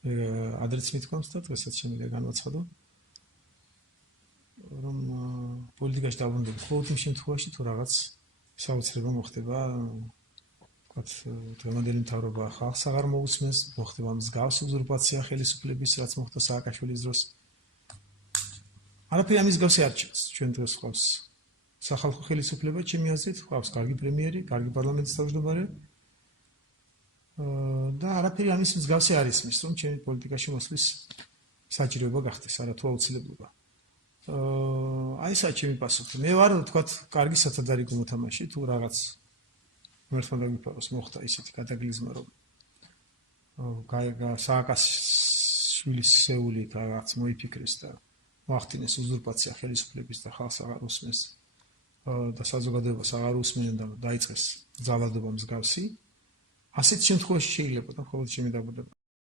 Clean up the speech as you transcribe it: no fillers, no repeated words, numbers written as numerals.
ადრეც მithქვამს და დღესაც შემიძლია განვაცხადო, რომ პოლიტიკაში დაბრუნდები მხოლოდ იმ შემთხვევაში, თუ რაღაც საოცრება მოხდება, ვთქვათ, დღევანდელი მთავრობა ხალხს აღარ მოусმენს, მოხდება მსგავსი უზურპაცია ხელისუფლების, რაც მოხდა სააკაშვილის დროს. არაფერი ამის მსგავსი არ ჩანს. ჩვენ დღეს გვყავს სახალხო ხელისუფლება, ჩემი აზრით, გვყავს კარგი პრემიერი, კარგი პარლამენტის თავმჯდომარე და არაფერი ამის მსგავსი არ ისმის, რომ ჩემი პოლიტიკაში მოსვლის საჭიროება გახდეს, არათუ აუცილებლობა. აი ესაა ჩემი პასუხი. მე ვარ, ვთქვათ, კარგი სათადარიგო მოთამაშე, თუ რაღაც ღმერთმა დაგიფაროს მოხდა ისეთი კატაკლიზმა, რომ სააკაშვილის სეული რაღაც მოიფიქრეს და მოახდინეს უზურპაცია ხელისუფლების და ხალხს აღარ უსმენს და საზოგადოებას აღარ უსმენენ და დაიწყეს ძალადობა მსგავსი. ასეთ შემთხვევაში შეიძლება და მხოლოდ ჩემი დაბრუნება